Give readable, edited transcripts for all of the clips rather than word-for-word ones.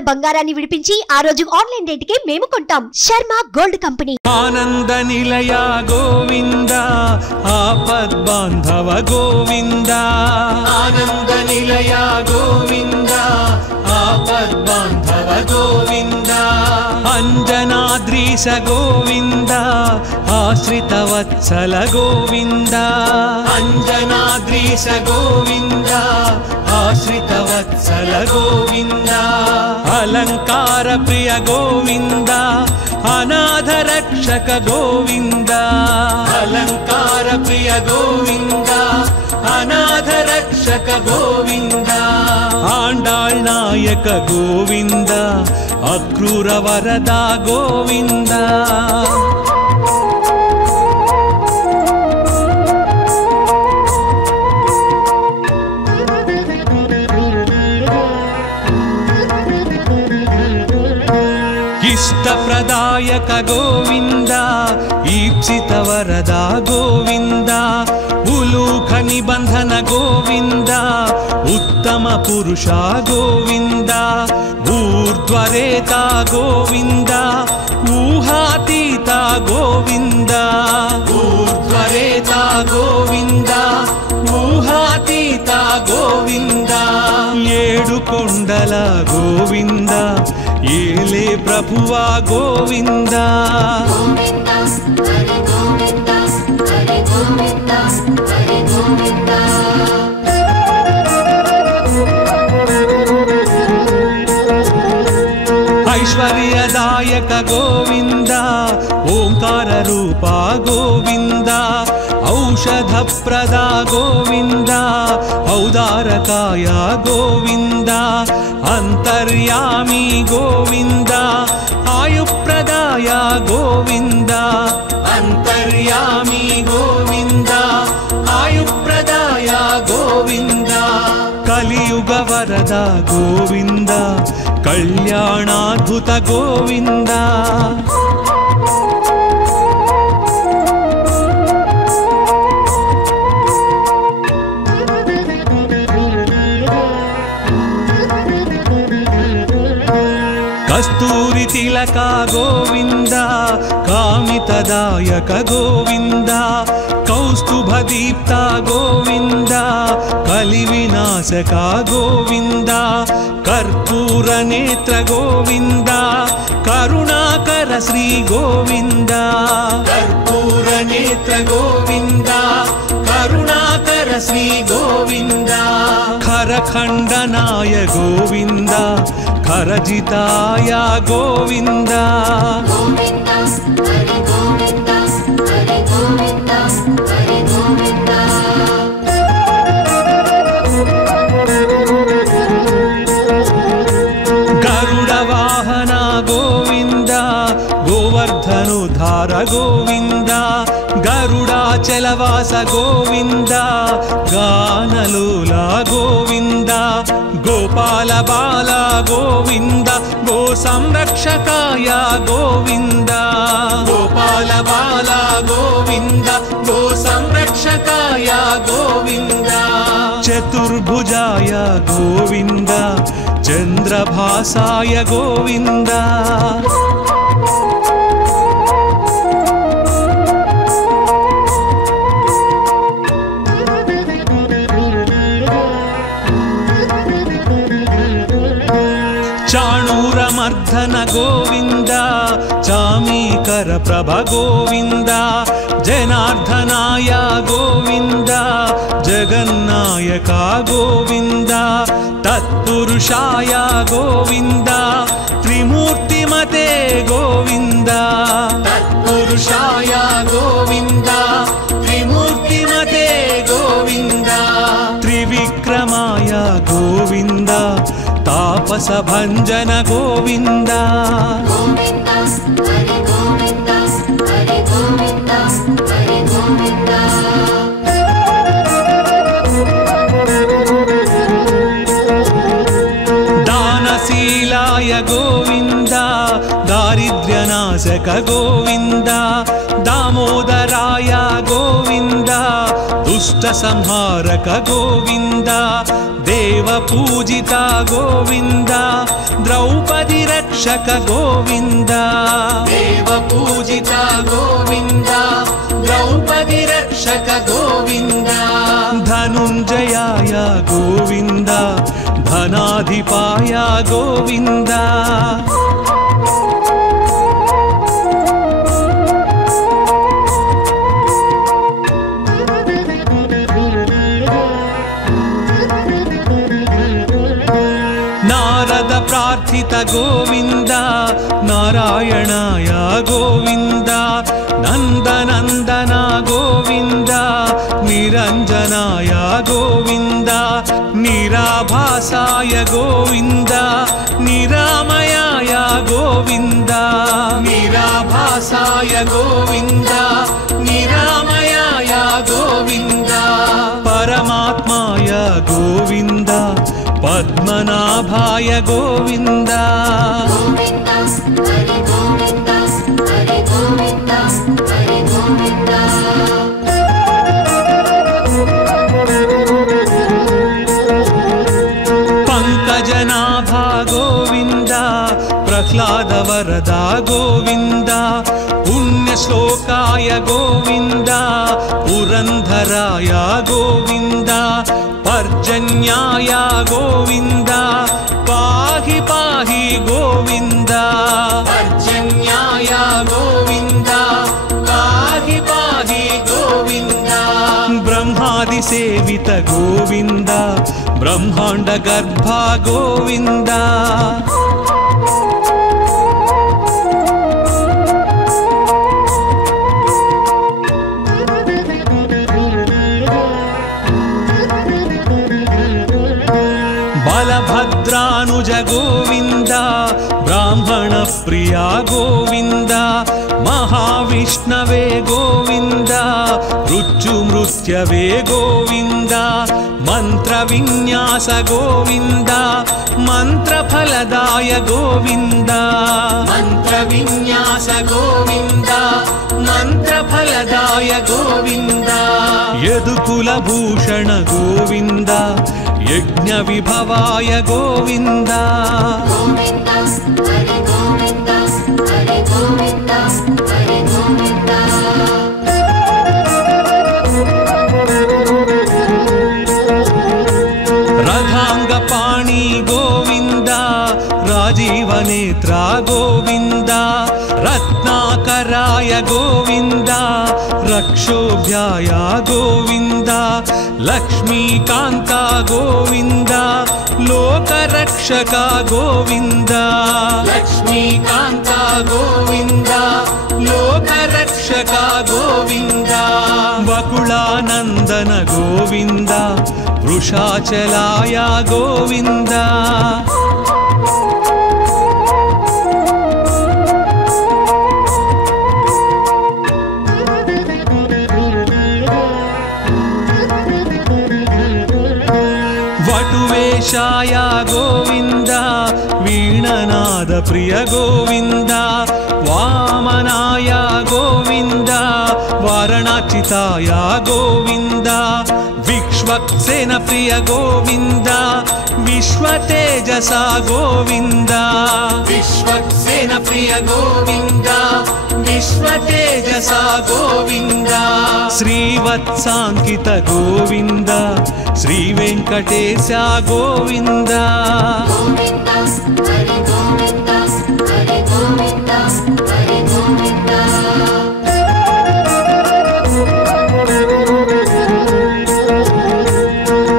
బంగారాన్ని విడిపించి ఆ రోజు ఆన్లైన్ రేటుకే మేము కొంటాం. Sharma gold company. ఆనంద నిలయ గోవింద ఆపద్ బాంధవ గోవింద. ఆనంద నిలయ గోవింద ఆపద్ బాంధవ గోవింద. అంజనాద్రీశ గోవింద ఆశ్రిత వత్సల గోవింద. అంజనాద్రీశ గోవింద ఆశ్రిత వత్సల గోవింద. అలంకార ప్రియ గోవింద అనాథ రక్షక గోవింద. అలంకార ప్రియ గోవింద అనాథ రక్షక గోవింద. ఆండాళ్ నాయక గోవింద అక్రూర వరద గోవింద. ఇష్టప్రదాయక గోవింద ఈప్సిత వరద గోవింద. ఉలూఖ నిబంధన గోవింద ఉత్తమ పురుష గోవింద. ఊర్ధ్వరేత గోవింద ఊహాతీత గోవింద. ఊర్ధ్వరేత గోవింద ఊహాతీత గోవింద. ఏడు కొండల గోవింద ఏలే ప్రభువా గోవింద. ఐశ్వర్యదాయక గోవింద ఓంకార రూప గోవింద. ఔషధ ప్రద గోవింద ఔదారకాయ గోవింద. అంతర్యామి గోవింద ఆయుప్రదాయ గోవింద. అంతర్యామి గోవింద ఆయుప్రదాయ గోవింద. కలియుగ వరద గోవింద కళ్యాణాద్భుత గోవింద. కస్తూరి తిలక గోవింద కామితదాయక గోవింద. కౌస్తుభ దీప్త గోవింద కలి వినాశక గోవింద. కర్పూర నేత్ర గోవింద కరుణాకర శ్రీ గోవింద. కర్పూర నేత్ర గోవింద కరుణాకర శ్రీ గోవింద. ఖరఖండనాయ గోవింద ఖరజితాయ గోవింద. గరుడ వాహన గోవింద గోవర్ధనుధార గోవింద. గరుడాచలవాస గోవింద గానలోల గోవింద. గోపాల బాల గోవింద గో సంరక్షకాయ గోవింద. గోపాల బాల గోవింద గో సంరక్షకాయ గోవింద. చతుర్భుజాయ గోవింద చంద్రభాసాయ గోవింద. చాణూరమర్ధన గోవింద చామీకర ప్రభ గోవింద. జనార్దనాయ గోవింద జగన్నాయక గోవింద. తత్పురుషాయ గోవింద త్రిమూర్తిమతే గోవింద. తత్పురుషాయ గోవింద త్రిమూర్తిమతే గోవింద. త్రివిక్రమాయ గోవింద తాపస భంజన గోవింద. దానశీలాయ గోవింద దారిద్ర్యనాశక గోవింద. దామోదరాయ గోవింద దుష్ట సంహారక గోవింద. దేవ పూజిత గోవింద ద్రౌపది रक्षक गोविन्द देवपूजित गोविन्द द्रौपदी रक्षक गोविन्द धनुञ्जयाय गोविन्द धनाधिपाय गोविन्द नारद प्रार्थित गोविन्द नारायणाय गोविन्द नन्दनन्दन गोविन्द निरञ्जनाय गोविन्द निराभासाय गोविन्द निरामयाय गोविन्द निराभासाय गोविन्द निरामयाय गोविन्द परमात्माय गोविन्द पद्मनाभाय गोविन्द पंकजनाभा गोविन्द प्रह्लाद वरदा गोविन्द पुण्यश्लोकाय गोविन्द पुरंधराय गोविन्द पर्जन्याय गोविन्द पाहि पाहि गोविन्द पर्जन्याय गोविन्द पाहि पाहि गोविन्द ब्रह्मादि सेवित गोविन्द ब्रह्मांड गर्भ गोविन्द बलभद्रानुज गोविन्द ब्राह्मण प्रिया गोविन्द महाविष्णवे गोविन्द ऋच्युमृत्यवे गोविन्द मंत्रविन्यास गोविन्द मंत्रफलदाय गोविन्द मंत्रविन्यास गोविन्द मंत्रफलदाय गोविन्द यदुकुलभूषण गोविन्द यज्ञ विभवाय गोविन्द रथांगपाणि गोविन्द राजीवनेत्रा गोविन्द रत्नाकराय गोविन्द रक्षोभ्याय गोविन्द लक्ष्मीकान्ता गोविन्द लोकरक्षक गोविन्द लक्ष्मीकान्ता गोविन्द लोकरक्षक गोविन्द वकुलानन्दन गोविन्द वृषाचलाय गोविन्द वटुवेशाय गोविन्द वीणनाद प्रिय गोविन्द वामनाय गोविन्द वारणाचिताय गोविन्द विश्वक्सेन प्रिय गोविन्द विश्वतेजसा गोविन्द विश्वक्सेन प्रिय गोविन्द विश्वतेजसा गोविन्द श्रीवत्साङ्कित गोविन्द श्रीवेङ्कटेश गोविन्द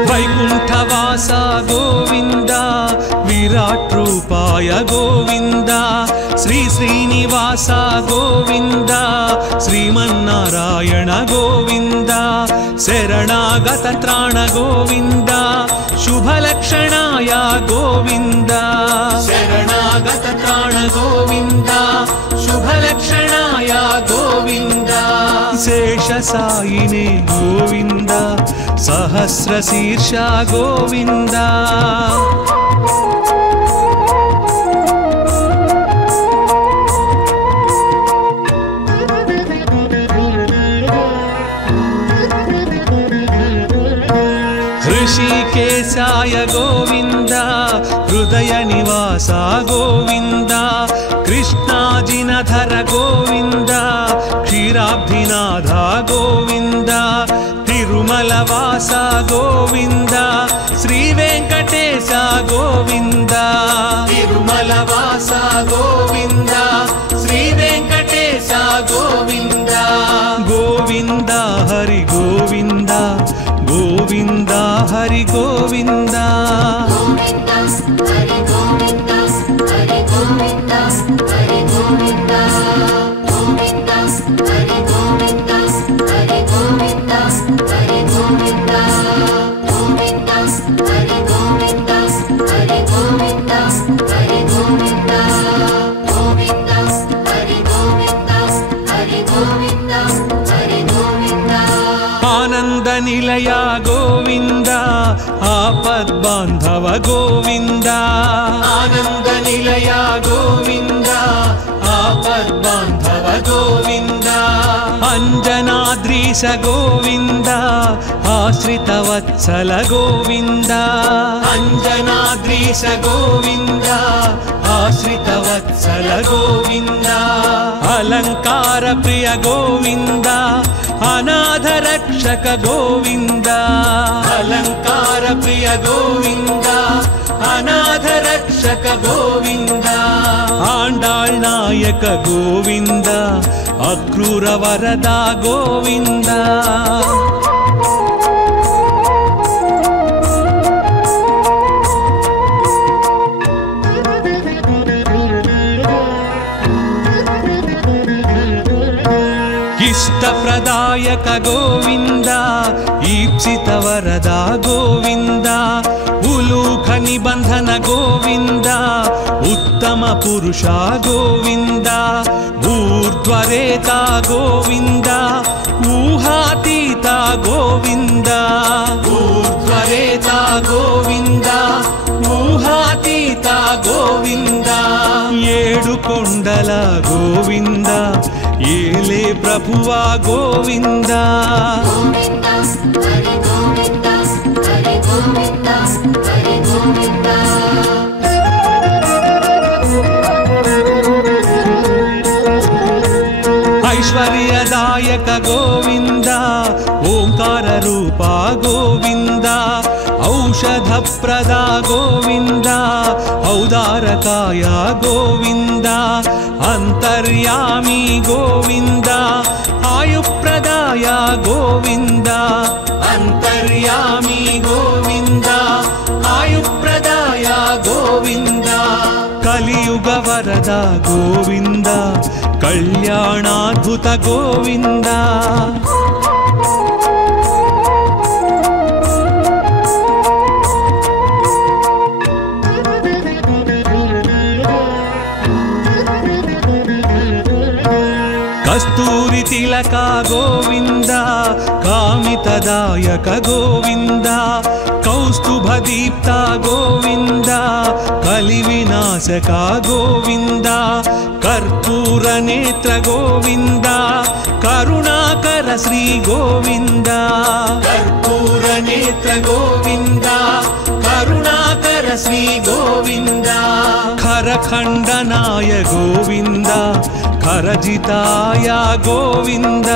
वैकुण्ठवास गोविन्द विराट रूपाय गोविन्द श्री श्रीनिवास गोविन्द श्रीमन्नारायण गोविन्द शरणागत त्राण गोविन्द शुभलक्षणाय गोविन्द शरणागत त्राण गोविन्द शुभलक्षणाय गोविन्द शेषसायिने गोविन्द सहस्रशीर्ष गोविन्द ऋषिकेशाय गोविन्द हृदय निवासा गोविन्द గోవింద శ్రీ వెంకటేశ గోవింద తిరుమల వాస గోవింద శ్రీ వెంకటేశ గోవింద గోవింద హరి గోవింద గోవింద హరి గోవింద ఆనంద నిలయ గోవింద ఆపద్బాంధవ గోవింద ఆనంద నిలయ గోవింద ఆపద్బాంధవ గోవింద అంజనాద్రీశ గోవింద ఆశ్రిత వత్సల గోవింద అంజనాద్రీశ గోవింద ఆశ్రిత వత్సల గోవింద అలంకార ప్రియ గోవింద అనాథ రక్షక గోవింద అలంకార ప్రియ గోవింద అనాథ రక్షక గోవింద ఆండాళ్ నాయక గోవింద అక్రూర వరద గోవింద ఇష్టప్రదాయక గోవింద ఈప్సిత వరద గోవింద ఉలూఖ నిబంధన గోవింద ఉత్తమ పురుష గోవింద ఊర్ధ్వరేత గోవింద ఊహాతీత గోవింద ఊర్ధ్వరేత గోవింద ఊహాతీత గోవింద ఏడు కొండల గోవింద ఏలే ప్రభువా గోవింద ఐశ్వర్యదాయక గోవింద ఓంకార రూప గోవింద ఔషధ ప్రద గోవింద ఔదారకాయ గోవింద అంతర్యామి గోవింద ఆయుప్రదాయ గోవింద అంతర్యామి గోవింద ఆయుప్రదాయ గోవింద కలియుగ వరద గోవింద కళ్యాణాద్భుత గోవింద కస్తూరి తిలక గోవింద కామితదాయక గోవింద కౌస్తుభ దీప్త గోవింద కలి వినాశక గోవింద కర్పూర నేత్ర గోవింద కరుణాకర శ్రీ గోవింద కర్పూర నేత్ర గోవింద కరుణాకర శ్రీ గోవింద ఖరఖండనాయ గోవింద ఖరజితాయ గోవింద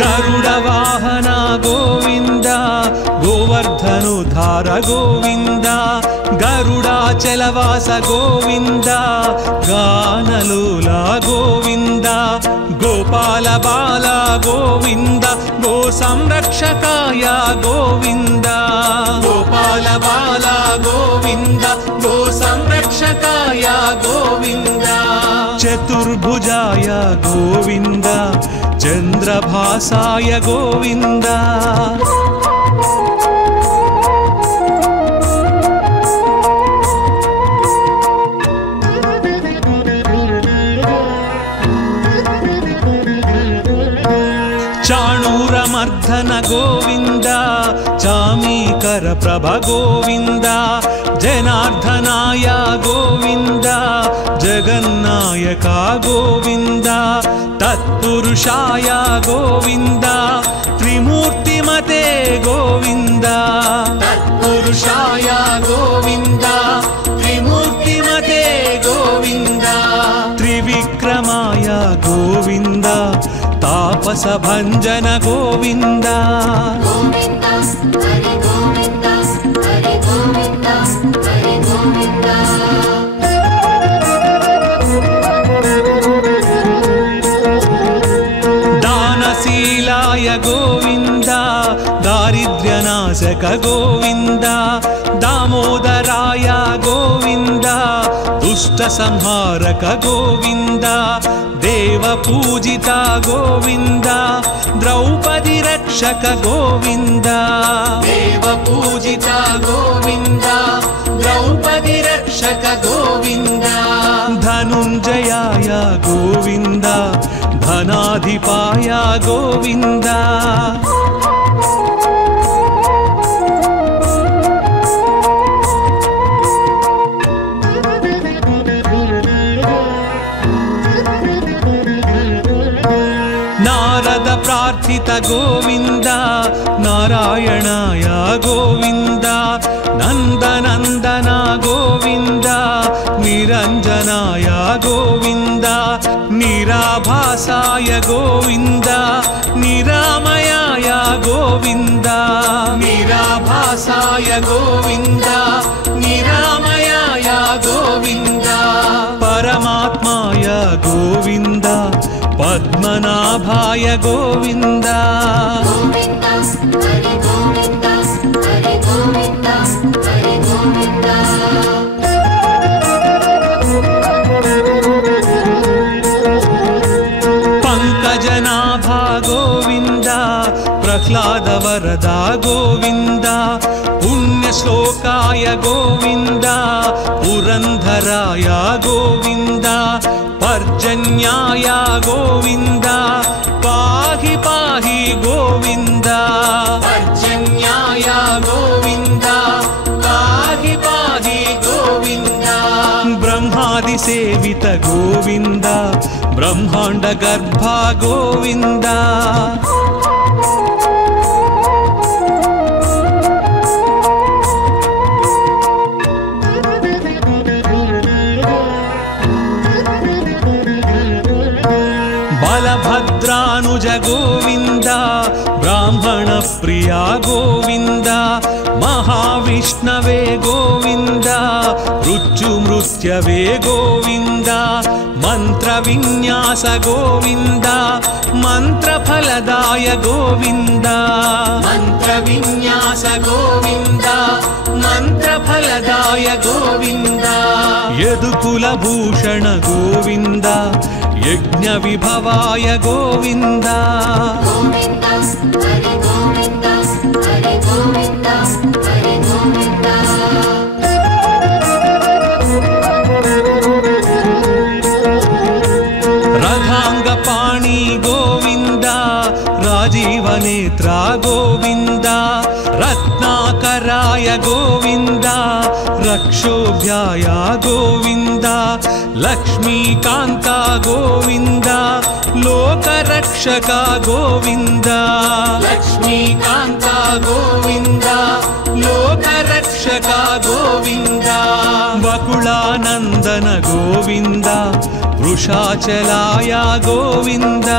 గరుడ వాహన గోవింద గోవర్ధనుధార గోవింద గరుడాచలవాస గోవింద గానలోల గోవింద గోపాల బాల గోవింద గో సంరక్షకాయ గోవింద గోపాల బాల గోవింద గో సంరక్షకాయ గోవింద చతుర్భుజాయ గోవింద చంద్రభాసాయ గోవింద చాణూరమర్ధన గోవింద చామీకర ప్రభ గోవింద జనార్దనాయ గోవింద జగన్నాయక గోవింద తత్పురుషాయ గోవింద త్రిమూర్తిమతే గోవింద తత్పురుషాయ గోవింద విక్రమాయ గోవింద తాపస భంజన గోవింద దానశీలాయ గోవింద దారిద్ర్యనాశక గోవింద దామోదరాయ గోవింద దుష్ట సంహారక గోవింద దేవ పూజిత గోవింద ద్రౌపది రక్షక గోవింద దేవ పూజిత గోవింద ద్రౌపది రక్షక గోవింద ధనుంజయాయ గోవింద ధనాధిపాయ గోవింద నారద ప్రార్థిత గోవింద నారాయణాయ గోవింద నందనందన గోవింద నిరంజనాయ గోవింద నిరాభాసాయ గోవింద నిరామయాయ గోవింద నిరాభాసాయ గోవింద నిరామయాయ గోవింద పరమాత్మాయ గోవింద పద్మనాభాయ గోవింద పంకజనాభా గోవింద ప్రహ్లాద వరదా గోవింద పుణ్యశ్లోకాయ గోవింద పురంధరాయ గోవింద పర్జన్యాయ గోవింద పాహి పాహి గోవింద పర్జన్యాయ గోవింద పాహి పాహి గోవింద బ్రహ్మాది సేవిత గోవింద బ్రహ్మాండ గర్భ గోవింద బలభద్రానుజ గోవింద బ్రాహ్మణ ప్రియ గోవింద మహావిష్ణవే గోవింద మృత్యుమృత్యవే గోవింద మంత్ర విన్యాస గోవింద మంత్రఫలదాయ గోవింద మంత్ర విన్యాస గోవింద మంత్రఫలదాయ గోవింద యదుకుల భూషణ గోవింద యజ్ఞ విభవాయ గోవింద రథాంగపాణి గోవింద రాజీవనేత్ర గోవింద రత్నాకరాయ గోవింద రక్షోభ్యాయ గోవింద లక్ష్మీకాంత గోవింద లోకరక్షక గోవింద లక్ష్మీకాంత గోవింద లోకరక్షక గోవింద వకుళానందన గోవింద వృషాచలాయ గోవింద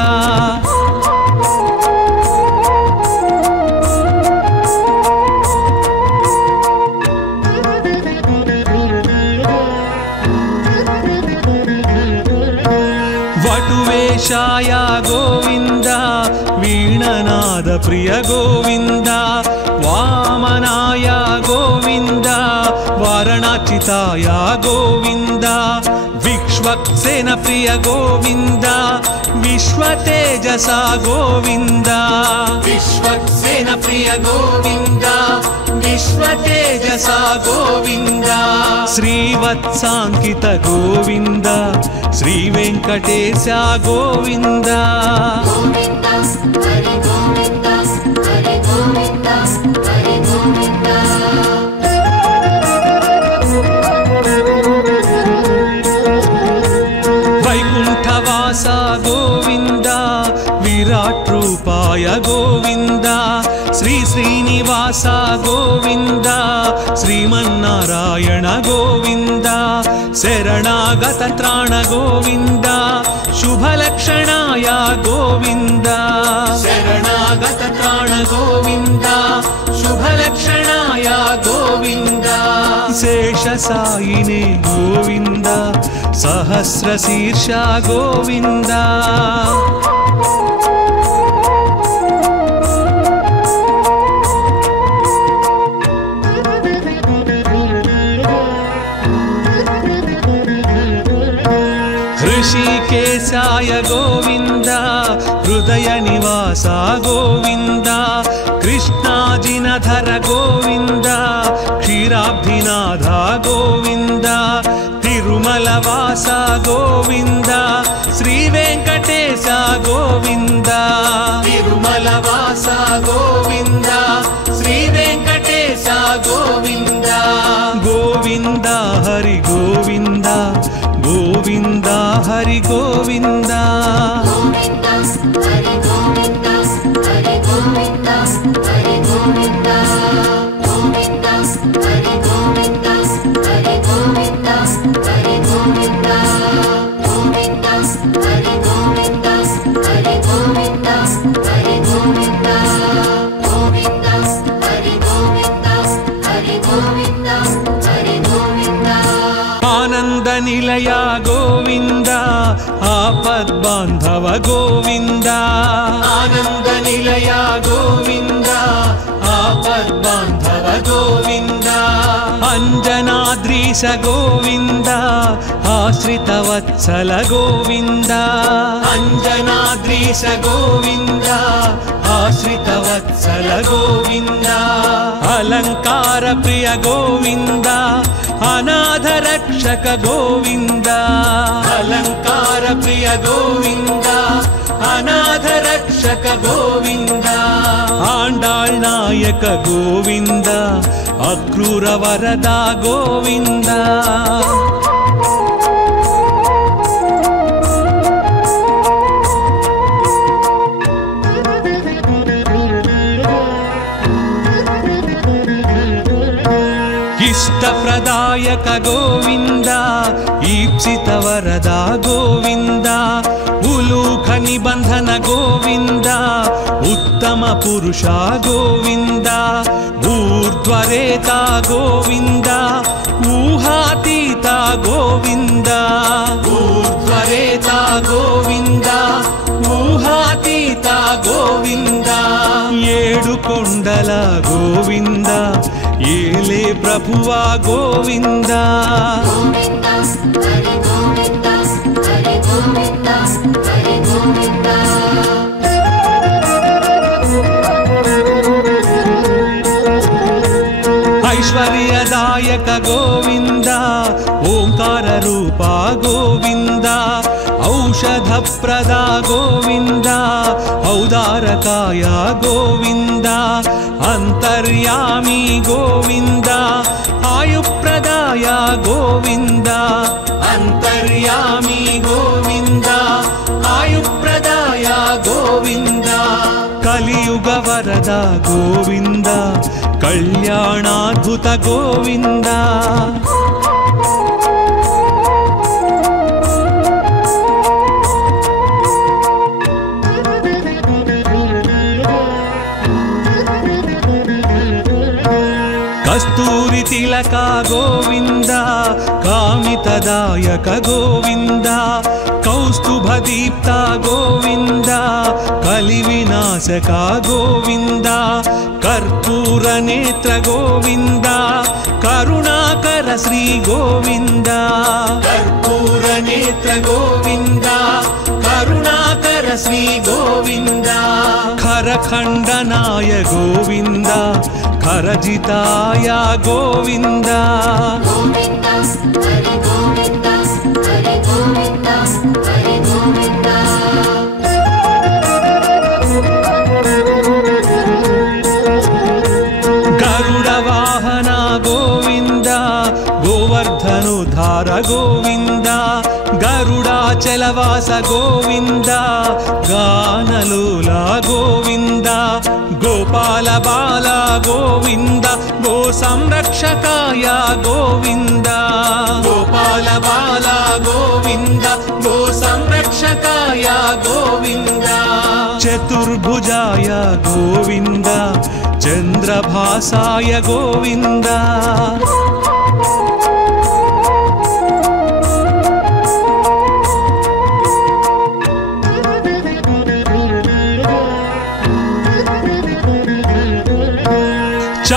వటువేషాయ గోవింద వీణనాద ప్రియ గోవింద వామనాయ గోవింద వారణాచితాయ గోవింద విశ్వక్సేన ప్రియ గోవింద విశ్వతేజస గోవింద విశ్వక్సేన ప్రియ గోవింద విశ్వతేజస గోవింద శ్రీవత్సాంకిత గోవింద శ్రీ వెంకటేశ గోవింద వైకుంఠవాస గోవింద విరాట్ రూపాయ గోవింద శ్రీ శ్రీనివాస గోవింద శ్రీమన్నారాయణ గోవింద శరణాగత త్రాణ గోవింద శుభలక్షణాయ గోవింద శరణాగత త్రాణ గోవింద శుభలక్షణాయ గోవింద శేషసాయినే గోవింద సహస్రశీర్ష గోవింద ऋषिकेशाय गोविंद हृदय निवास गोविंद कृष्णाजिनधर गोविंद क्षीराब्धिनाथ गोविंद तिरुमलवास गोविंद श्री वेंकटेश गोविंद तिरुमलवास गोविंद श्री वेंकटेश गोविंद गोविंद हरि गोविंद गोविंद हरि गोविंद गोविंद हरि गोविंद हरि गोविंद हरि गोविंद गोविंद हरि गोविंद हरि गोविंद हरि गोविंद गोविंद हरि गोविंद हरि गोविंद हरि गोविंद गोविंद हरि गोविंद हरि गोविंद हरि गोविंद आनंद निलय गोविंद आपद्बांधव गोविंद आनंद निलय गोविंद आपद्बांधव गोविंद अंजनाद्रीश गोविंद आश्रितवत्सल गोविंद अंजनाद्रीश गोविंद आश्रितवत्सल गोविंद अलंकार प्रिय गोविंद अनाथ रक्षक गोविंद अलंकार प्रिय गोविंद अनाथ रक्षक गोविंद आंडाळ் नायक गोविंद अक्रूर वरदा गोविंद इष्टप्रदायक गोविंद ईप्सित वरदा गोविंद उलूख निबंधन गोविंद उत्तम पुरुष गोविंद ऊर्ध्वरेता गोविंद ऊहातीत गोविंद ऊर्ध्वरेता गोविंद ऊहातीत गोविंद ఏడు కొండల గోవింద ఏలే ప్రభువా గోవింద गोविंद हरि गोविंद हरि गोविंद हरि गोविंद ऐश्वर्यदायक गोविंद ओंकार रूपा गोविंद औषधप्रदा गोविंद औदारकाय गोविंद अंतर्यामी गोविंद आयुप्रदाय गोविंद अंतर्यामी गोविंद आयुप्रदाय गोविंद कलियुग वरद गोविंद कल्याणाद्भुत गोविंद कस्तूरी तिलक गोविंद कामितदायक गोविंद कौस्तुभदीप्त गोविंद कलिविनाशक गोविंद कर्पूर नेत्र गोविंद करुणाकर श्री गोविंद कर्पूर नेत्र गोविंद करुणाकर श्री गोविंद खरखंडनाय गोविंद खरजिताय गोविंद गोविंद हरि गोविंद हरि गोविंद हरि गोविंद गरुड़ वाहन गोविंद गोवर्धनोद्धार गोविंद गरुडाचलवास गोविंद गानलोला गोविंद गोपाल గోపాల బాల గోవింద గో సంరక్షకాయ గోవింద గోపాల బాల గోవింద గో సంరక్షకాయ గోవింద చతుర్భుజాయ గోవింద చంద్రభాసాయ గోవింద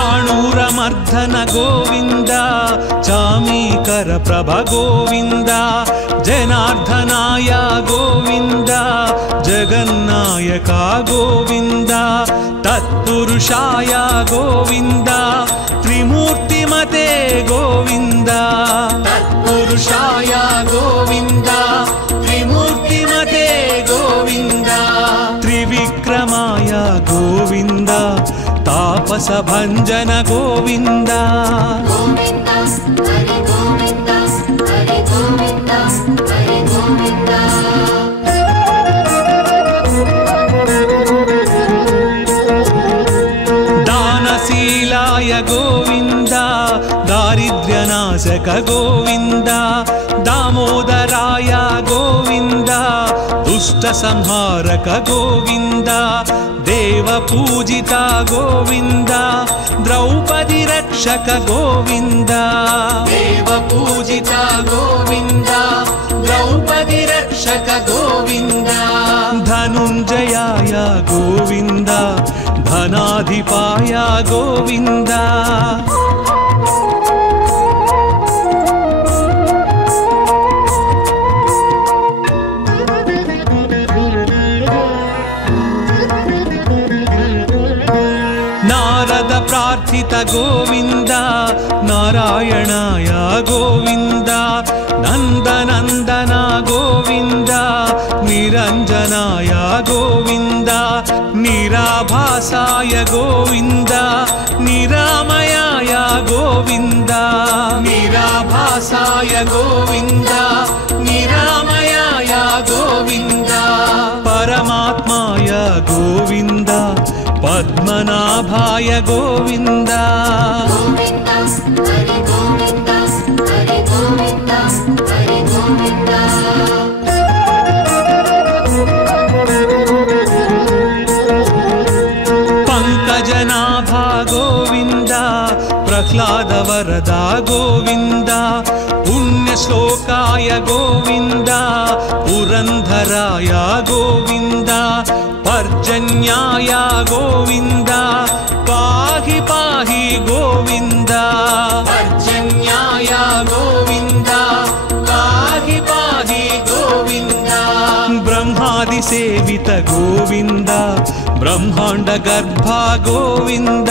చాణూరమర్ధన గోవింద చామీకర ప్రభ గోవింద జనార్దనాయ గోవింద జగన్నాయక గోవింద తత్పురుషాయ గోవింద త్రిమూర్తిమతే గోవింద తత్పురుషాయ గోవింద త్రిమూర్తిమతే గోవింద త్రివిక్రమాయ గోవింద తాపస భంజన గోవింద గోవింద హరి గోవింద హరి గోవింద హరి గోవింద దానశీలాయ గోవింద దారిద్ర్యనాశక గోవింద దామోదరాయ గోవింద దుష్ట సంహారక గోవింద దేవ పూజిత గోవింద ద్రౌపది రక్షక గోవింద దేవ పూజిత గోవింద ద్రౌపది రక్షక గోవింద ధనుంజయాయ గోవింద ధనాధిపాయ గోవింద నారద ప్రార్థిత గోవింద నారాయణాయ గోవింద నందనందన గోవింద నిరంజనాయ గోవింద నిరాభాసాయ గోవింద నిరామయాయ గోవింద నిరాభాసాయ గోవింద నిరామయాయ గోవింద పరమాత్మాయ గోవింద పద్మనాభాయ గోవింద గోవింద హరి గోవింద హరి గోవింద హరి గోవింద పంకజనాభా గోవింద ప్రహ్లాద వరదా గోవింద పుణ్యశ్లోకాయ గోవింద పురంధరాయ గోవింద పర్జన్యాయ గోవింద పాహి పాహి గోవింద పర్జన్యాయ గోవింద పాహి పాహి గోవింద బ్రహ్మాది సేవిత గోవింద బ్రహ్మాండ గర్భ గోవింద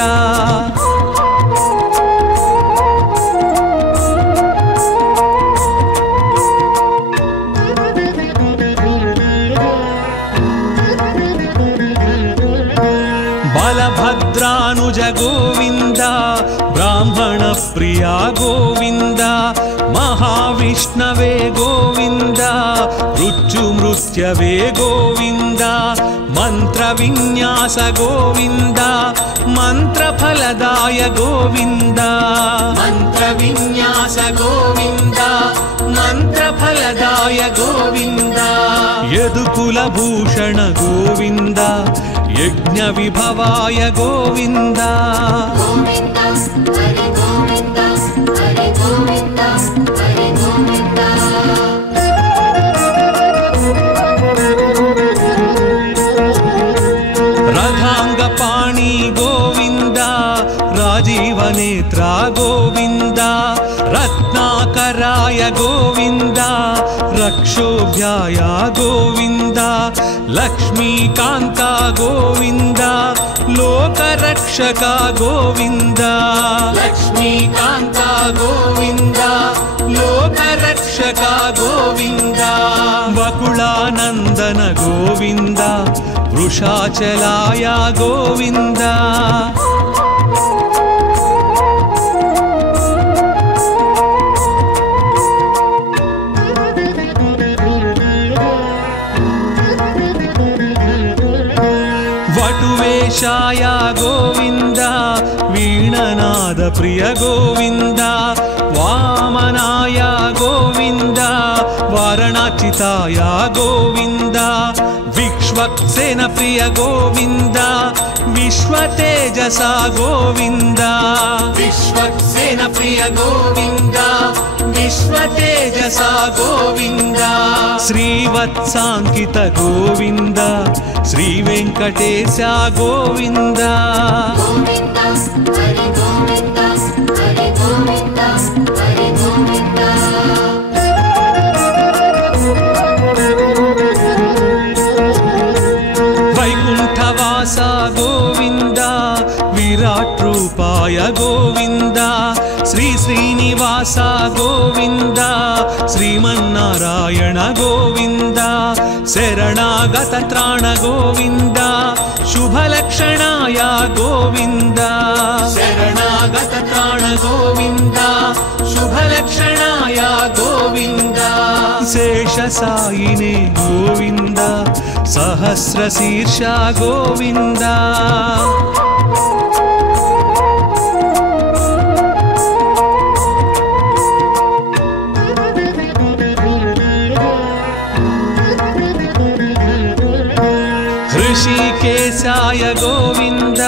బలభద్రానుజ గోవింద బ్రాహ్మణ ప్రియా గోవింద మహావిష్ణవే గోవింద మృత్యుమృత్యవే గోవింద మంత్ర విన్యాస గోవింద మంత్రఫలదాయ గోవింద మంత్ర విన్యాస గోవింద మంత్రఫలదాయ గోవింద యదుకుల భూషణ గోవింద యజ్ఞ విభవాయ గోవింద గోవింద హరి గోవింద హరి గోవింద హరి గోవింద రథాంగ పాణి గోవింద రాజీవనేత్ర గోవింద రత్నాకరాయ గోవింద రక్షోభ్యాయ గోవింద లక్ష్మీకాంత గోవింద లోకరక్షక గోవింద లక్ష్మీకాంత గోవింద లోకరక్షక గోవింద వకుళానందన గోవింద వృషాచలాయ గోవింద गिरीशाय गोविन्द वीणनाद प्रिय गोविन्द वामनाय गोविन्द वारणाचिताय गोविन्द विश्वक्सेन प्रिय गोविन्द विश्वतेजसा गोविन्द विश्वक्सेन प्रिय गोविन्द विश्वतेजसा गोविन्द श्रीवत्साङ्कित गोविन्द श्रीवेङ्कटेश गोविन्द गोविन्द हरि गोविन्द हरि गोविन्द हरि गोविन्द वैकुण्ठवास गोविन्द विराट रूपाय गोविन्द श्री श्रीनिवास गोविन्द श्रीमन्नारायण गोविन्द शरणागत त्राण गोविन्द शुभलक्षणाय गोविन्द शरणागत त्राण गोविन्द शुभलक्षणाय गोविन्द शेषसायिने गोविन्द सहस्रशीर्ष गोविन्द ऋषिकेशाय गोविन्द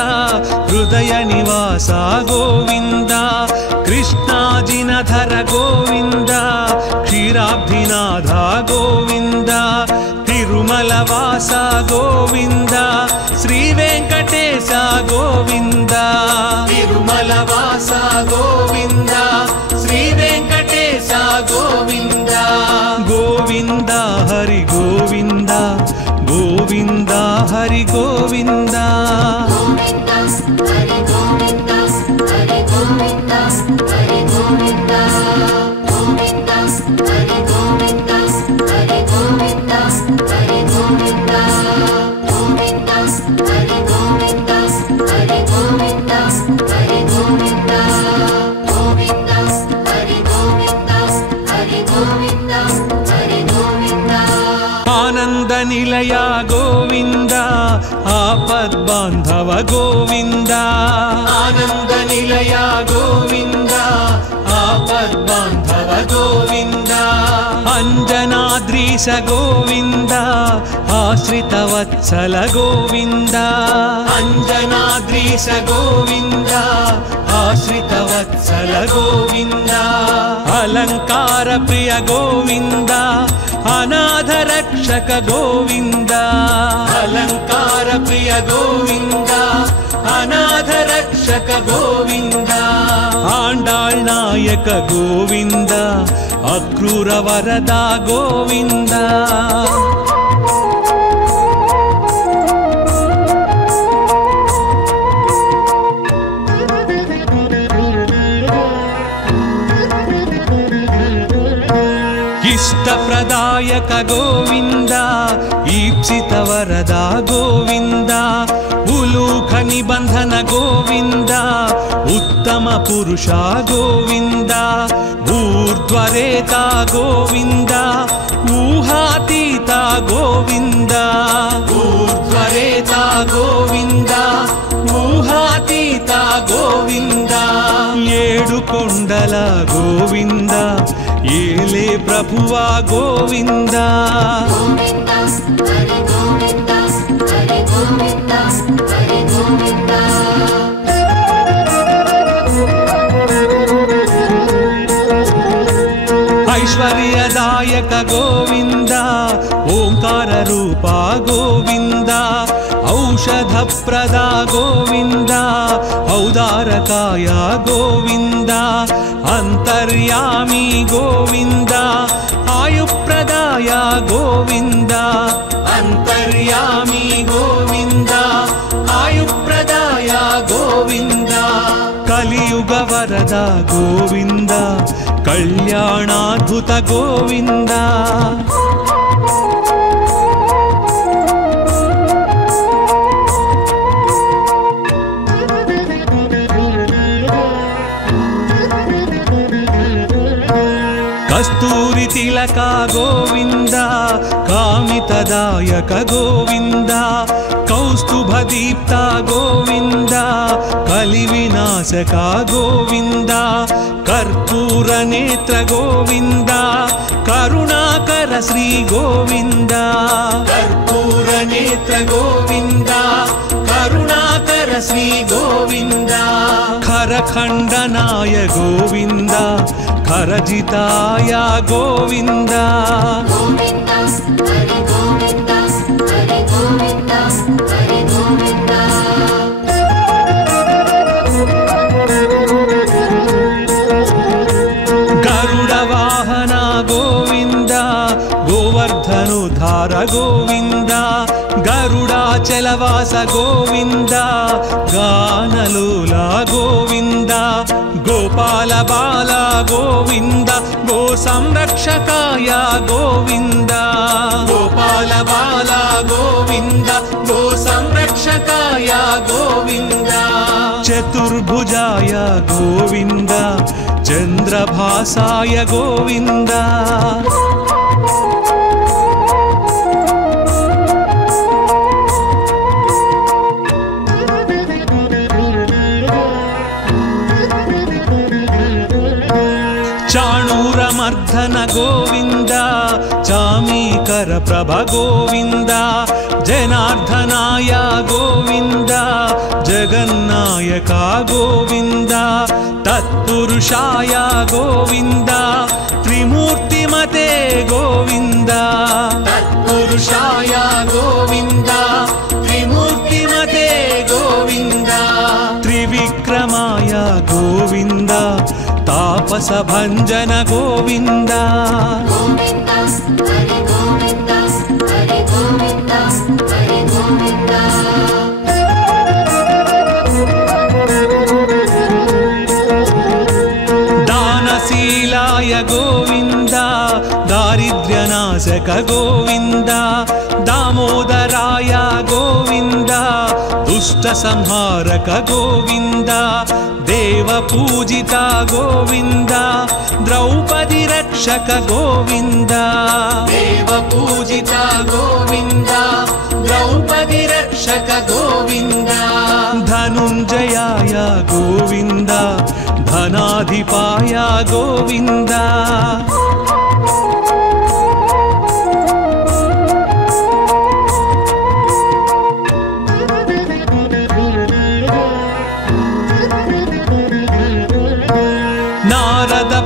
हृदय निवास गोविन्द कृष्णाजिनधर गोविन्द क्षीराब्धिनाथ गोविन्द तिरुमलवास गोविन्द श्रीवेङ्कटेश गोविन्द तिरुमलवास गोविन्द श्रीवेङ्कटेश गोविन्द गोविन्द हरि गोविन्द गोविन्द हरि गोविन्द गोविन्द हरि गोविन्द हरि गोविन्द हरि गोविन्द गोविन्द हरि गोविन्द हरि गोविन्द हरि गोविन्द गोविन्द हरि गोविन्द हरि गोविन्द हरि गोविन्द गोविन्द हरि गोविन्द हरि गोविन्द हरि गोविन्द आनंद निलय गोविन्द आपद्बान्धव गोविन्द आनन्द निलय गोविन्द आपद्बान्धव गोविन्द अंजनाद्रीश गोविन्द आश्रितवत्सल गोविन्द अंजनाद्रीश गोविन्द आश्रितवत्सल गोविन्द अलंकार प्रिय गोविन्द अनाथ रक्षक गोविन्द अलंकार प्रिय गोविन्द अनाथ रक्षक गोविन्द आण्डाळ् नायक गोविन्द अक्रूर वरदा गोविन्द इष्टप्रदायक गोविन्द ईप्सित वरदा गोविन्द उलूख निबन्धन गोविन्द उत्तम पुरुष गोविन्द ऊर्ध्वरेता गोविन्द ऊहातीत गोविन्द ऊर्ध्वरेता गोविन्द ऊहातीत गोविन्द ఏడు కొండల గోవింద ఏలే ప్రభువా గోవింద गोविन्द हरि गोविन्द हरि गोविन्द हरि गोविन्द ऐश्वर्यदायक गोविंद ओंकार रूपा गोविंद औषधप्रदा गोविंद औदारकाय गोविंद अंतर्यामी गोविंद आयुप्रदाय गोविंद अंतर्यामी गोविन्द आयुप्रदाय गोविन्द कलियुग वरद गोविंद कल्याणाद्भुत गोविंद कस्तूरी तिलक गोविंद कामितदा दायक गोविन्द कौस्तुभदीप्त गोविन्द कलिविनाशक गोविन्द कर्पूरनेत्र गोविन्द करुणाकर श्री गोविन्द कर्पूरनेत्र गोविन्द करुणाकर श्री गोविन्द खरखण्डनाय गोविन्द खरजिताय गोविन्द गोविन्द हरि गोविन्द हरि गोविन्द हरि गोविन्द गरुडवाहन गोविन्द गोवर्धनोद्धार गोविन्द गरुडाचलवास गोविन्द गानलोला गोविन्द गोपाल बाल गोविन्द गो संरक्षकाय गोविन्द गोपाल बाल गोविन्द गो संरक्षकाय गोविन्द चतुर्भुजाय गोविन्द चन्द्रभासाय गोविन्द चाणूरमर्दन गोविन्द चामीकर प्रभ गोविन्द जनार्दनाय गोविन्द जगन्नायक गोविन्द तत्पुरुषाय गोविन्द त्रिमूर्तिमते गोविन्द तत्पुरुषाय गोविन्द त्रिमूर्तिमते गोविन्द त्रिविक्रमाय गोविन्द तापस भंजन गोविन्द गोविन्द हरि गोविन्द हरि गोविन्द हरि गोविन्द दानशीलाय गोविन्द दारिद्र्यनाशक गोविन्द दामोदराय गोविन्द दुष्ट संहारक गोविन्द देवपूजिता गोविन्द द्रौपदी रक्षक गोविन्द देवपूजिता गोविन्द द्रौपदी रक्षक गोविन्द धनुञ्जयाय गोविन्द धनाधिपाय गोविन्द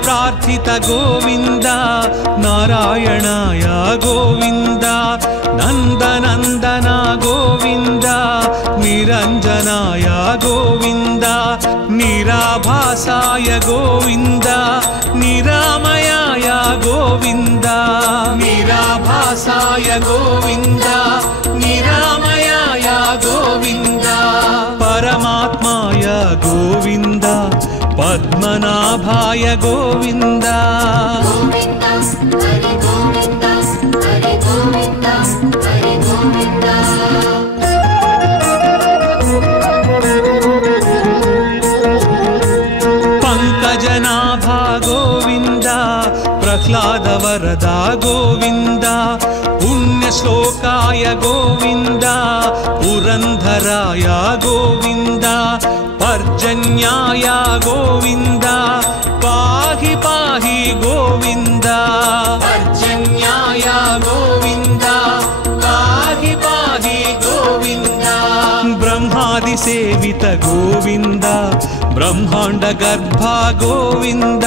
प्रार्थित गोविन्द नारायणाय गोविन्द नन्दनन्दन गोविन्द निरञ्जनाय गोविन्द निराभासाय गोविन्द निरामयाय गोविन्द निराभासाय गोविन्द निरामयाय गोविन्द परमात्माय गोविन्द पद्मनाभाय गोविन्द गोविन्द हरि गोविन्द हरि गोविन्द हरि गोविन्द पंकजनाभा गोविन्द प्रह्लाद वरदा गोविन्द पुण्यश्लोकाय गोविन्द पुरंधराय गोविन्द पर्जन्याय गोविन्द पाहि पाहि गोविन्द पर्जन्याय गोविन्द पाहि पाहि गोविन्द ब्रह्मादि सेवित गोविन्द ब्रह्मांड गर्भ गोविन्द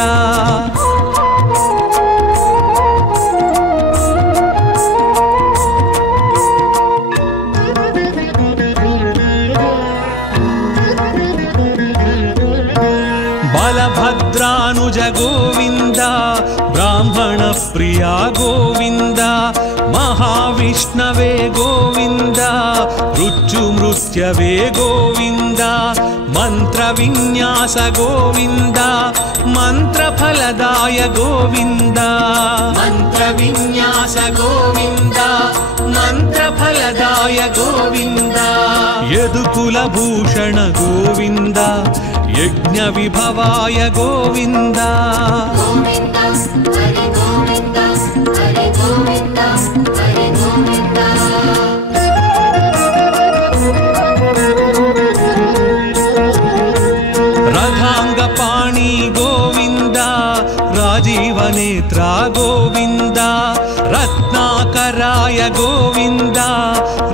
बलभद्रानुज गोविन्द ब्राह्मण प्रिया गोविन्द महाविष्णवे गोविन्द मृत्युमृत्यवे गोविन्द मंत्रविन्यास गोविन्द मंत्रफलदाय गोविन्द मंत्रविन्यास गोविन्द मंत्रफलदाय गोविन्द यदुकुलभूषण गोविन्द यज्ञविभवाय गोविन्द गोविन्द हरि गोविन्द हरि गोविन्द हरि गोविन्द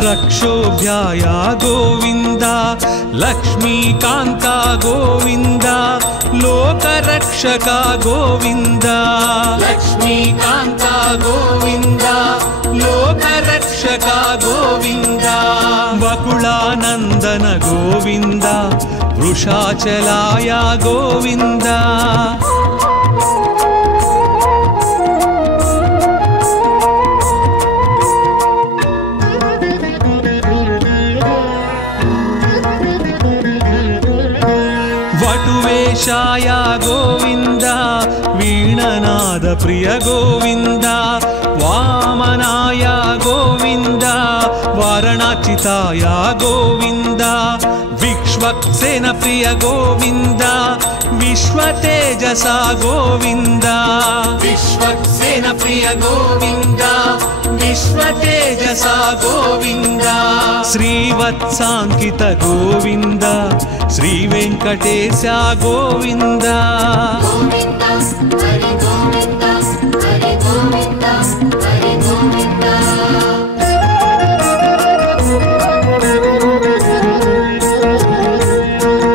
रक्षोभ्याय गोविन्द लक्ष्मीकान्ता गोविन्द लोकरक्षका गोविन्द लक्ष्मीकान्ता गोविन्द लोकरक्षका गोविन्द वकुलानन्दन गोविन्द वृषाचलाय गोविन्द वटुवेशाय गोविन्द वीणनाद प्रिय गोविन्द वामनाय गोविन्द वारणाचिताय गोविन्द विश्वक्सेन प्रिय गोविन्द विश्वतेजसा गोविन्द विश्वक्सेन प्रिय गोविन्द विश्वतेजसा गोविन्द श्रीवत्साङ्कित गोविन्द श्रीवेङ्कटेश गोविन्द गोविन्द हरि गोविन्द हरि गोविन्द हरि गोविन्द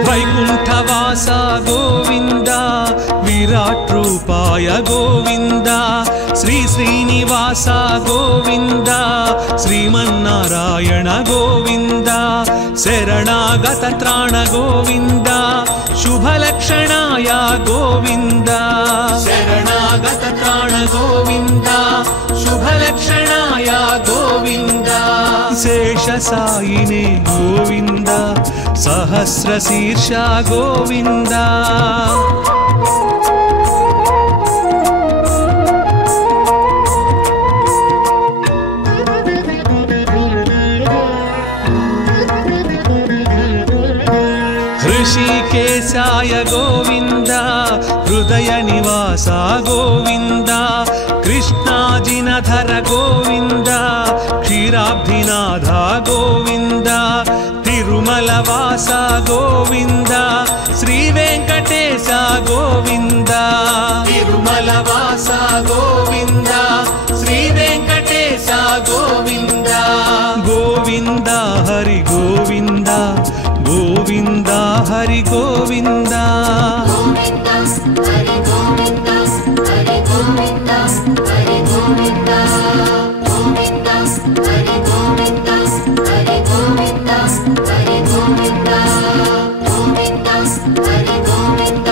वैकुण्ठवास गोविन्द विराट रूपाय गोविन्द श्री श्रीनिवास गोविन्द श्रीमन्नारायण गोविन्द शरणागत त्राण गोविन्द शुभलक्षणाय गोविन्द शरणागत त्राण गोविन्द शुभलक्षणाय गोविन्द शेषसायिने गोविन्द सहस्रशीर्ष गोविन्द ऋषिकेशाय गोविन्द हृदय निवास गोविन्द कृष्णाजिनधर गोविन्द क्षीराब्धिनाथ गोविन्द तिरुमलवास गोविन्द श्रीवेङ्कटेश गोविन्द तिरुमलवास गोविन्द श्रीवेङ्कटेश गोविन्द गोविन्द हरि गोविन्द गोविन्द हरि गोविन्द गोविन्द हरि गोविन्द हरि गोविन्द हरि गोविन्द गोविन्द हरि गोविन्द हरि गोविन्द हरि गोविन्द गोविन्द हरि गोविन्द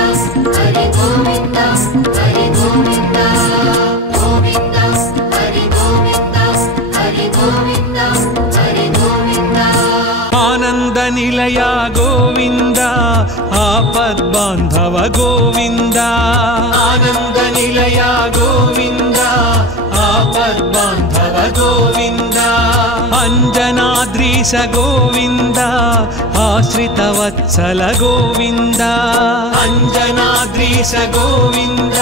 हरि गोविन्द हरि गोविन्द गोविन्द हरि गोविन्द हरि गोविन्द हरि गोविन्द आनंद निलय गोविन्द आपद्बान्धव गोविन्द आनंद निलय गोविन्द आपद्बान्धव गोविन्द अंजनाद्रीश गोविन्द आश्रितवत्सल गोविन्द अंजनाद्रीश गोविन्द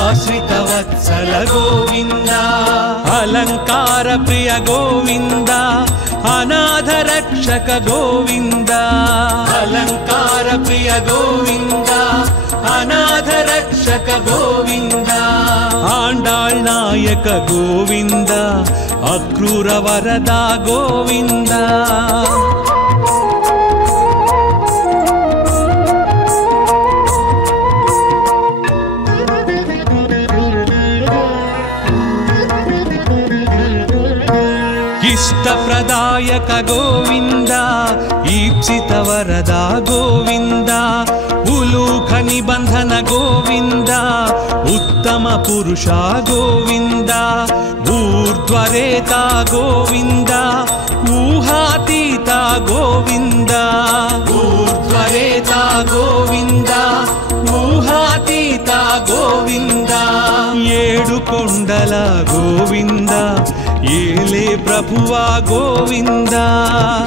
आश्रितवत्सल गोविन्द अलंकार प्रिय गोविन्द अनाथ रक्षक गोविन्द अलंकार प्रिय गोविन्द अनाथ रक्षक गोविन्द आंडाळ್ नायक गोविन्द अक्रूर वरदा गोविन्द इष्टप्रदायक गोविन्द ईप्सित वरदा गोविन्द उलूख निबंधन गोविन्द उत्तम पुरुष गोविन्द ऊर्ध्वरेता गोविन्द ऊहातीत गोविन्द ऊर्ध्वरेता गोविन्द ऊहातीत गोविन्द ఏడు కొండల గోవింద ఏలే ప్రభువా గోవింద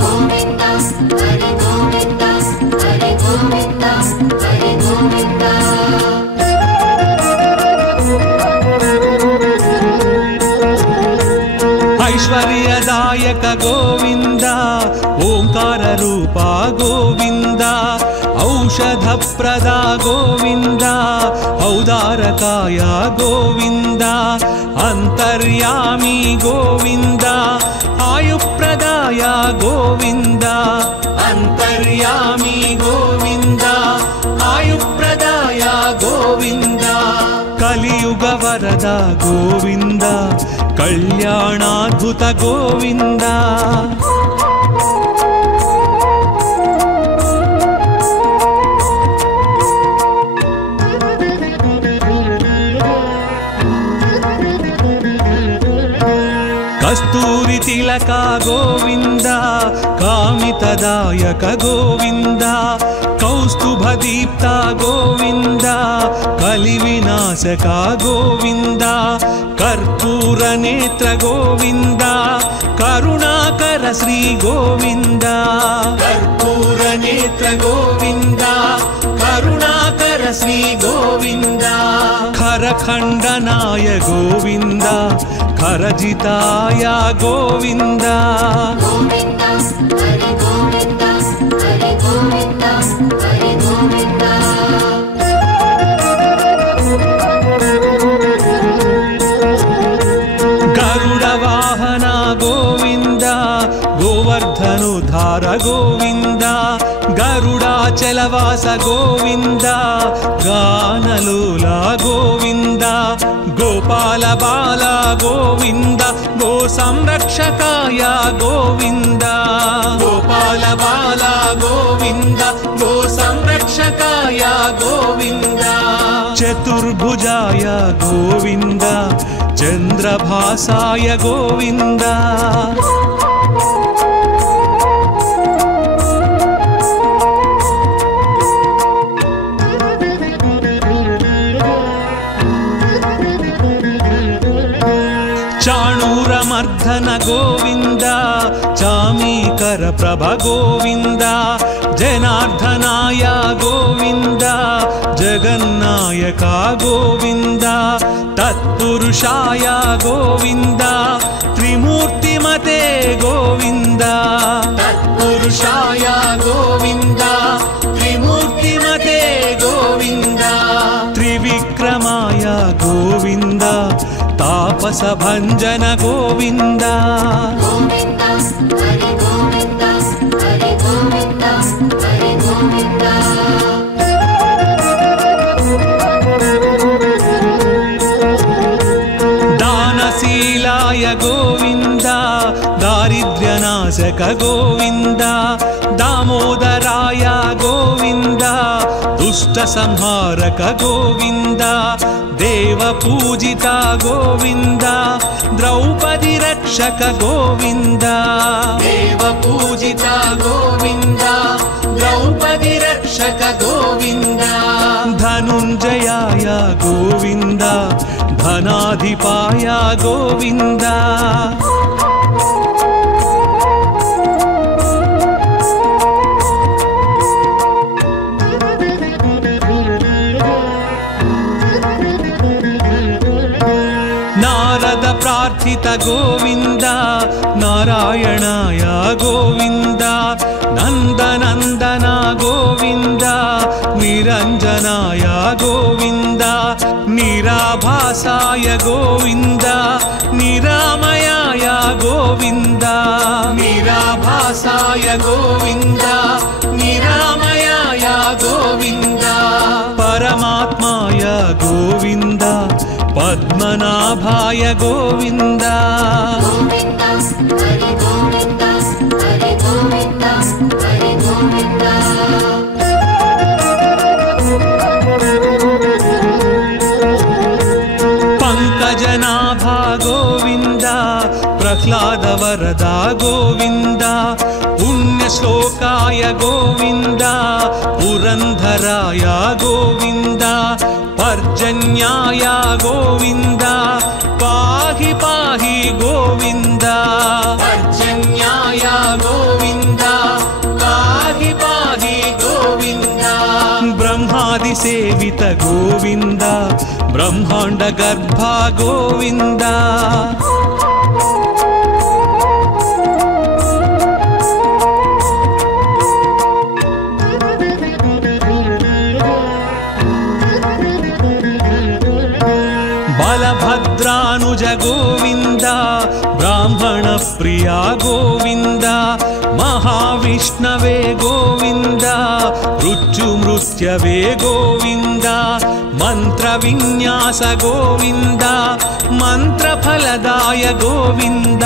गोविन्द हरि गोविन्द हरि गोविन्द हरि गोविन्द ऐश्वर्यदायक गोविन्द ओंकार रूपा गोविन्द औषधप्रदा गोविन्द औदारकाय गोविन्द अन्तर्यामी गोविन्द आयुप्रदा ಗೋವಿಂದ ಅಂತರ್ಯಾಮಿ ಗೋವಿಂದ ಆಯುಪ್ರದಾಯ ಗೋವಿಂದ ಕಲಿಯುಗ ವರದ ಗೋವಿಂದ ಕಲ್ಯಾಣಾದ್ಭುತ ಗೋವಿಂದ ಕಸ್ತೂರಿ ತಿಲಕ ಗೋವಿಂದ ಕಾಮಿತದಾಯಕ ಗೋವಿಂದ ಕೌಸ್ತುಭ ದೀಪ್ತ ಗೋವಿಂದ ಕಲಿವಿನಾಶಕ ಗೋವಿಂದ ಕರ್ಪೂರ ನೇತ್ರ ಗೋವಿಂದ ಕರುಣಾಕರ ಶ್ರೀ ಗೋವಿಂದ ಕರ್ಪೂರ ನೇತ್ರ ಗೋವಿಂದ ಕರುಣಾಕರ ಶ್ರೀ ಗೋವಿಂದ ಖರಖಂಡನಾಯ ಗೋವಿಂದ ಖರಜಿತಾಯ ಗೋವಿಂದ ಗೋವಿಂದ ಹರಿ ಗೋವಿಂದ ಹರಿ ಗೋವಿಂದ ಹರಿ ಗೋವಿಂದ ಗರುಡ ವಾಹನ ಗೋವಿಂದ ಗೋವರ್ಧನುಧಾರ ಗೋವಿಂದ ಗರುಡಾಚಲವಾಸ ಗೋವಿಂದ ಗಾನಲೋಲ ಗೋವಿಂದ ಗೋಪಾಲ ಬಾಲ ಗೋವಿಂದ ಗೋ ಸಂರಕ್ಷಕಾಯ ಗೋವಿಂದ ಗೋಪಾಲ ಬಾಲ ಗೋವಿಂದ ಗೋ ಸಂರಕ್ಷಕಾಯ ಗೋವಿಂದ ಚತುರ್ಭುಜಾಯ ಗೋವಿಂದ ಚಂದ್ರಭಾಸಾಯ ಗೋವಿಂದ ಚಾಣೂರಮರ್ಧನ ಗೋವಿಂದ ಚಾಮೀಕರ ಪ್ರಭ ಗೋವಿಂದ ಜನಾರ್ದನಾಯ ಗೋವಿಂದ ಜಗನ್ನಾಯಕ ಗೋವಿಂದ ತತ್ಪುರುಷಾಯ ಗೋವಿಂದ ತ್ರಿಮೂರ್ತಿಮತೆ ಗೋವಿಂದ ತತ್ಪುರುಷಾಯ ಗೋವಿಂದ ತ್ರಿಮೂರ್ತಿಮತೆ ಗೋವಿಂದ ತ್ರಿವಿಕ್ರಮಾಯ ಗೋವಿಂದ ತಾಪಸ ಭಂಜನ ಗೋವಿಂದ ಗೋವಿಂದ ಹರಿ ಗೋವಿಂದ ಹರಿ ಗೋವಿಂದ ಹರಿ ಗೋವಿಂದ ದಾನಶೀಲಾಯ ಗೋವಿಂದ ದಾರಿದ್ರ್ಯನಾಶಕ ಗೋವಿಂದ ದಾಮೋದರಾಯ ಗೋವಿಂದ ದುಷ್ಟ ಸಂಹಾರಕ ಗೋವಿಂದ ದೇವ ಪೂಜಿತ ಗೋವಿಂದ ದ್ರೌಪದಿ ರಕ್ಷಕ ಗೋವಿಂದ ದೇವ ಪೂಜಿತ ಗೋವಿಂದ ದ್ರೌಪದಿ ರಕ್ಷಕ ಗೋವಿಂದ ಧನುಂಜಯಾಯ ಗೋವಿಂದ ಧನಾಧಿಪಾಯ ಗೋವಿಂದ ನಾರದ ಪ್ರಾರ್ಥಿತ ಗೋವಿಂದ ನಾರಾಯಣಾಯ ಗೋವಿಂದ ನಂದನಂದನ ಗೋವಿಂದ ನಿರಂಜನಾಯ ಗೋವಿಂದ ನಿರಾಭಾಸಾಯ ಗೋವಿಂದ ನಿರಾಮಯಾಯ ಗೋವಿಂದ ನಿರಾಭಾಸಾಯ ಗೋವಿಂದ ನಿರಾಮಯಾಯ ಗೋವಿಂದ ಪರಮಾತ್ಮಾಯ ಗೋವಿಂದ ಪದ್ಮನಾಭಾಯ ಗೋವಿಂದ ಗೋವಿಂದ ಹರಿ ಗೋವಿಂದ ಹರಿ ಗೋವಿಂದ ಹರಿ ಗೋವಿಂದ ಪಂಕಜನಾಭ ಗೋವಿಂದ ಪ್ರಹ್ಲಾದ ವರದ ಗೋವಿಂದ ಪುಣ್ಯಶ್ಲೋಕಾಯ ಗೋವಿಂದ ಪುರಂಧರಾಯ ಗೋವಿಂದ ಪರ್ಜನ್ಯಾಯ ಗೋವಿಂದ ಪಾಹಿ ಪಾಹಿ ಗೋವಿಂದ ಪರ್ಜನ್ಯಾಯ ಗೋವಿಂದ ಪಾಹಿ ಪಾಹಿ ಗೋವಿಂದ ಬ್ರಹ್ಮಾದಿ ಸೇವಿತ ಗೋವಿಂದ ಬ್ರಹ್ಮಾಂಡ ಗರ್ಭ ಗೋವಿಂದ ಬಲಭದ್ರಾನುಜ ಗೋವಿಂದ ಬ್ರಾಹ್ಮಣ ಪ್ರಿಯ ಗೋವಿಂದ ವಿಷ್ಣವೇ ಗೋವಿಂದ ಮೃತ್ಯುಮೃತ್ಯವೇ ಗೋವಿಂದ ಮಂತ್ರ ವಿನ್ಯಾಸ ಗೋವಿಂದ ಮಂತ್ರ ಫಲದಾಯ ಗೋವಿಂದ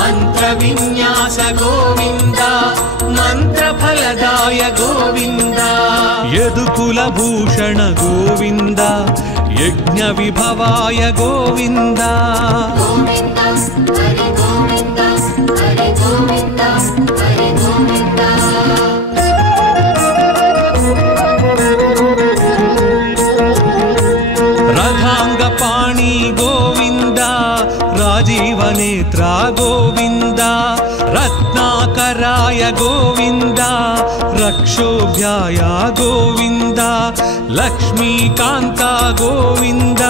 ಮಂತ್ರ ವಿನ್ಯಾಸ ಗೋವಿಂದ ಮಂತ್ರ ಫಲದಾಯ ಗೋವಿಂದ ಯದುಕುಲಭೂಷಣ ಗೋವಿಂದ ಯಜ್ಞ ವಿಭವಾಯ ಗೋವಿಂದ ಗೋವಿಂದ ಹರಿ ಗೋವಿಂದ ಹರಿ ಗೋವಿಂದ ಹರಿ ಗೋವಿಂದ ರಥಾಂಗ ಪಾಣಿ ಗೋವಿಂದ ರಾಜೀವ ನೇತ್ರ ಗೋವಿಂದ ರತ್ನಾಕರಾಯ ಗೋವಿಂದ ರಕ್ಷೋಭ್ಯಾಯ ಗೋವಿಂದ ಲಕ್ಷ್ಮೀಕಾಂತ ಗೋವಿಂದ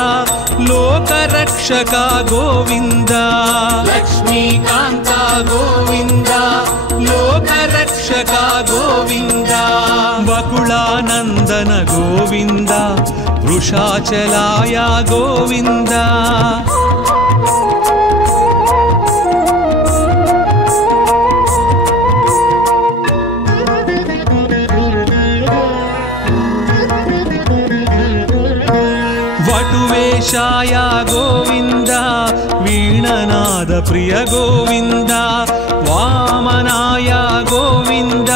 ಲೋಕರಕ್ಷಕ ಗೋವಿಂದ ಲಕ್ಷ್ಮೀಕಾಂತ ಗೋವಿಂದ ಲೋಕರಕ್ಷಕ ಗೋವಿಂದ ಬಕುಳಾನಂದನ ಗೋವಿಂದ ವೃಷಾಚಲಾಯ ಗೋವಿಂದ ವಟುವೇಶಾಯ ಗೋವಿಂದ ವೀಣನಾದ ಪ್ರಿಯ ಗೋವಿಂದ ವಾಮನಾಯ ಗೋವಿಂದ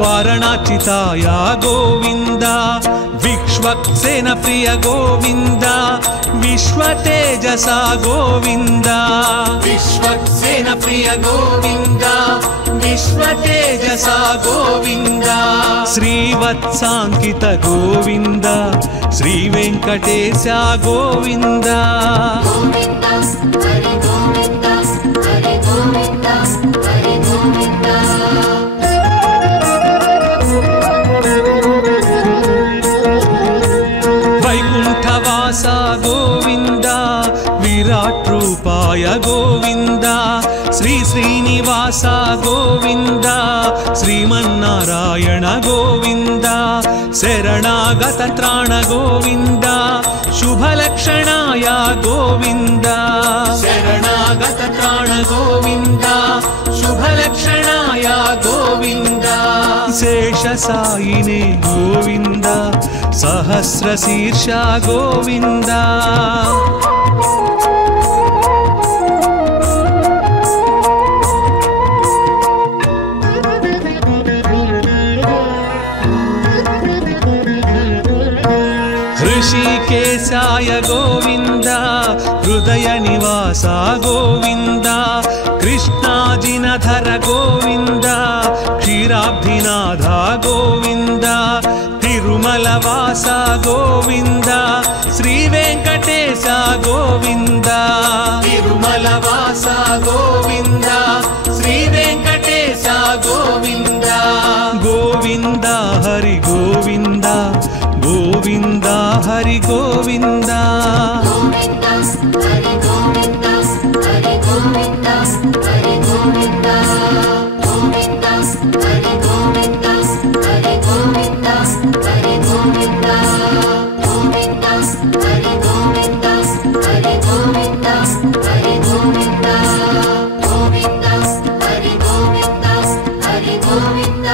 ವಾರಣಾಚಿತಾಯ ಗೋವಿಂದ ವಿಶ್ವಕ್ಸೇನ ಪ್ರಿಯ ಗೋವಿಂದ ವಿಶ್ವತೇಜಸ ಗೋವಿಂದ ವಿಶ್ವಕ್ಸೇನ ಪ್ರಿಯ ಗೋವಿಂದ ವಿಶ್ವತೇಜಸ ಗೋವಿಂದ ಶ್ರೀವತ್ಸಾಂಕಿತ ಗೋವಿಂದ ಶ್ರೀ ವೆಂಕಟೇಶ ಗೋವಿಂದ ಗೋವಿಂದ ಹರಿ ಗೋವಿಂದ ಹರಿ ಗೋವಿಂದ ಹರಿ ಗೋವಿಂದ ವೈಕುಂಠವಾಸ ಗೋವಿಂದ ವಿರಾಟ್ ರೂಪಾಯ ಗೋವಿಂದ ಶ್ರೀ ಶ್ರೀನಿವಾಸ ಗೋವಿಂದ ಶ್ರೀಮನ್ನಾರಾಯಣ ಗೋವಿಂದ ಶರಣಾಗತ ತ್ರಾಣ ಗೋವಿಂದ ಶುಭಲಕ್ಷಣಾಯ ಗೋವಿಂದ ಶರಣಾಗತ ತ್ರಾಣ ಗೋವಿಂದ ಶುಭಲಕ್ಷಣಾಯ ಗೋವಿಂದ ಶೇಷ ಸಾಯಿನೇ ಗೋವಿಂದ ಸಹಸ್ರ ಶೀರ್ಷ ಗೋವಿಂದ ಋಷಿಕೇಶಾಯ ಗೋವಿಂದ ಹೃದಯ ನಿವಾಸ ಗೋವಿಂದ ಕೃಷ್ಣಾಜಿನಧರ ಗೋವಿಂದ ಕ್ಷೀರಾಬ್ಧಿನಾಥ ಗೋವಿಂದ ತಿರುಮಲವಾಸ ಗೋವಿಂದ ಶ್ರೀ ವೆಂಕಟೇಶ ಗೋವಿಂದ ತಿರುಮಲವಾಸ ಗೋವಿಂದ ಶ್ರೀ ವೆಂಕಟೇಶ ಗೋವಿಂದ ಗೋವಿಂದ ಹರಿ ಗೋವಿಂದ ಗೋವಿಂದ ಹರಿ ಗೋವಿಂದ ಗೋವಿಂದ ಹರಿ ಗೋವಿಂದ ಹರಿ ಗೋವಿಂದ ಹರಿ ಗೋವಿಂದ ಗೋವಿಂದ ಹರಿ ಗೋವಿಂದ ಹರಿ ಗೋವಿಂದ ಹರಿ ಗೋವಿಂದ ಗೋವಿಂದ ಹರಿ ಗೋವಿಂದ ಹರಿ ಗೋವಿಂದ ಹರಿ ಗೋವಿಂದ ಗೋವಿಂದ ಹರಿ ಗೋವಿಂದ ಹರಿ ಗೋವಿಂದ